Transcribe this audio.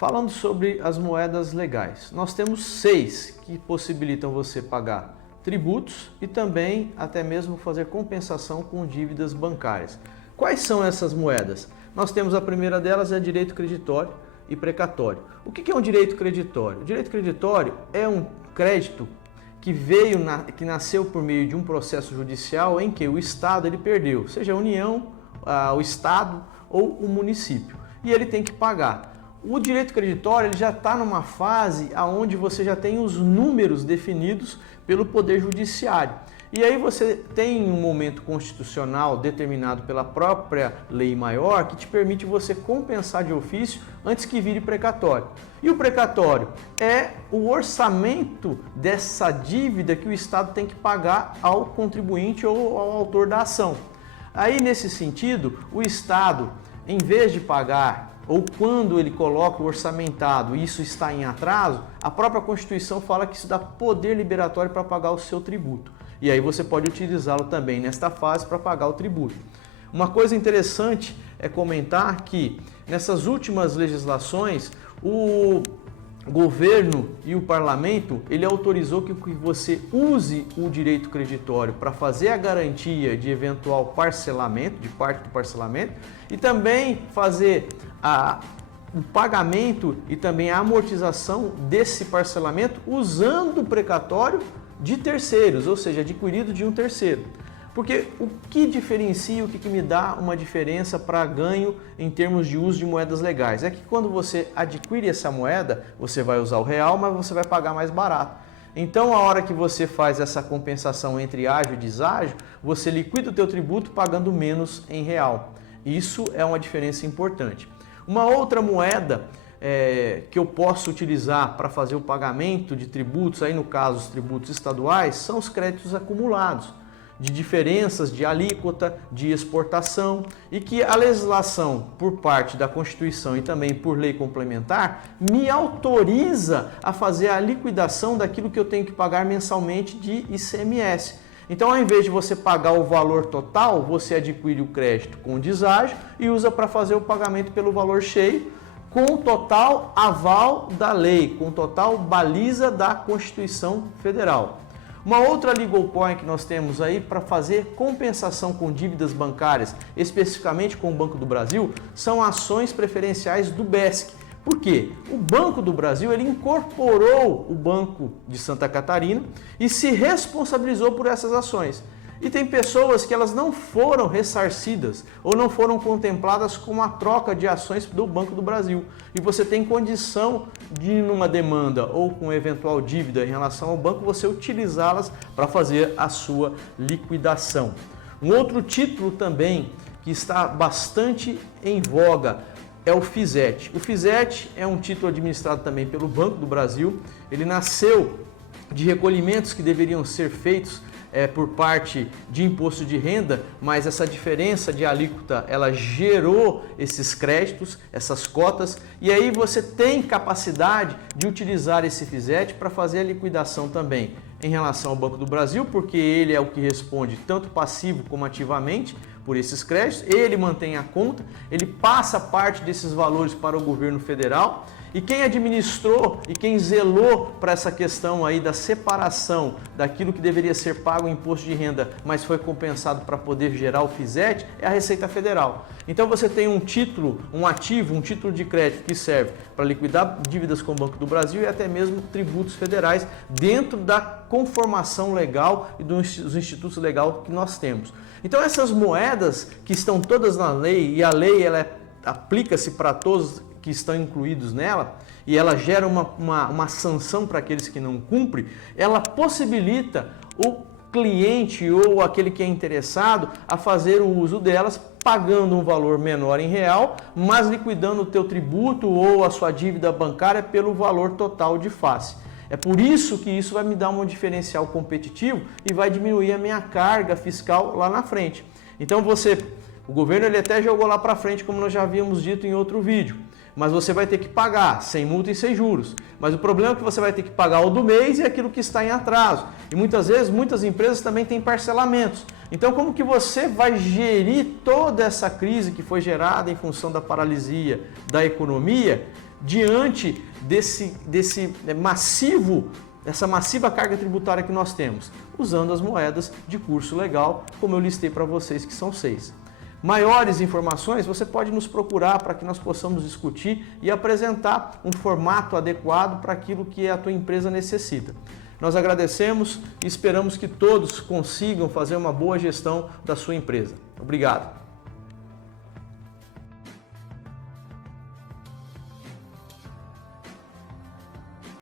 Falando sobre as moedas legais, nós temos 6 que possibilitam você pagar tributos e também até mesmo fazer compensação com dívidas bancárias. Quais são essas moedas? Nós temos a primeira delas, é direito creditório e precatório. O que é um direito creditório? O direito creditório é um crédito que nasceu por meio de um processo judicial em que o Estado ele perdeu, seja a União, o Estado ou o município, e ele tem que pagar. O direito creditório ele já está numa fase onde você já tem os números definidos pelo Poder Judiciário. E aí você tem um momento constitucional determinado pela própria lei maior que te permite você compensar de ofício antes que vire precatório. E o precatório é o orçamento dessa dívida que o Estado tem que pagar ao contribuinte ou ao autor da ação. Aí, nesse sentido, o Estado, em vez de pagar, ou quando ele coloca o orçamentado e isso está em atraso, a própria Constituição fala que isso dá poder liberatório para pagar o seu tributo. E aí você pode utilizá-lo também nesta fase para pagar o tributo. Uma coisa interessante é comentar que nessas últimas legislações, o governo e o parlamento, ele autorizou que você use o direito creditório para fazer a garantia de eventual parcelamento, de parte do parcelamento, e também fazer o pagamento e também a amortização desse parcelamento usando o precatório de terceiros, ou seja, adquirido de um terceiro. Porque o que diferencia, o que me dá uma diferença para ganho em termos de uso de moedas legais? É que quando você adquire essa moeda, você vai usar o real, mas você vai pagar mais barato. Então, a hora que você faz essa compensação entre ágio e deságio, você liquida o teu tributo pagando menos em real. Isso é uma diferença importante. Uma outra moeda que eu posso utilizar para fazer o pagamento de tributos, aí no caso os tributos estaduais, são os créditos acumulados, de diferenças de alíquota, de exportação, e que a legislação por parte da Constituição e também por lei complementar me autoriza a fazer a liquidação daquilo que eu tenho que pagar mensalmente de ICMS. Então, ao invés de você pagar o valor total, você adquire o crédito com deságio e usa para fazer o pagamento pelo valor cheio, com total aval da lei, com total baliza da Constituição Federal. Uma outra legal point que nós temos aí para fazer compensação com dívidas bancárias, especificamente com o Banco do Brasil, são ações preferenciais do BESC. Por quê? O Banco do Brasil ele incorporou o Banco de Santa Catarina e se responsabilizou por essas ações. E tem pessoas que elas não foram ressarcidas ou não foram contempladas com a troca de ações do Banco do Brasil. E você tem condição de, numa demanda ou com eventual dívida em relação ao banco, você utilizá-las para fazer a sua liquidação. Um outro título também que está bastante em voga é o FISET. O FISET é um título administrado também pelo Banco do Brasil. Ele nasceu de recolhimentos que deveriam ser feitos por parte de imposto de renda, mas essa diferença de alíquota ela gerou esses créditos, essas cotas, e aí você tem capacidade de utilizar esse FISET para fazer a liquidação também em relação ao Banco do Brasil, porque ele é o que responde tanto passivo como ativamente por esses créditos, ele mantém a conta, ele passa parte desses valores para o governo federal. E quem administrou e quem zelou para essa questão aí da separação daquilo que deveria ser pago em imposto de renda, mas foi compensado para poder gerar o FISET, é a Receita Federal. Então você tem um título, um ativo, um título de crédito que serve para liquidar dívidas com o Banco do Brasil e até mesmo tributos federais dentro da conformação legal e dos institutos legais que nós temos. Então essas moedas que estão todas na lei, e a lei ela aplica-se para todos que estão incluídos nela, e ela gera uma sanção para aqueles que não cumprem, ela possibilita o cliente ou aquele que é interessado a fazer o uso delas, pagando um valor menor em real, mas liquidando o teu tributo ou a sua dívida bancária pelo valor total de face. É por isso que isso vai me dar um diferencial competitivo e vai diminuir a minha carga fiscal lá na frente. Então o governo ele até jogou lá para frente, como nós já havíamos dito em outro vídeo, mas você vai ter que pagar sem multa e sem juros. Mas o problema é que você vai ter que pagar o do mês e aquilo que está em atraso. E muitas vezes, muitas empresas também têm parcelamentos. Então, como que você vai gerir toda essa crise que foi gerada em função da paralisia da economia diante essa massiva carga tributária que nós temos, usando as moedas de curso legal, como eu listei para vocês, que são 6. Maiores informações, você pode nos procurar para que nós possamos discutir e apresentar um formato adequado para aquilo que a tua empresa necessita. Nós agradecemos e esperamos que todos consigam fazer uma boa gestão da sua empresa. Obrigado.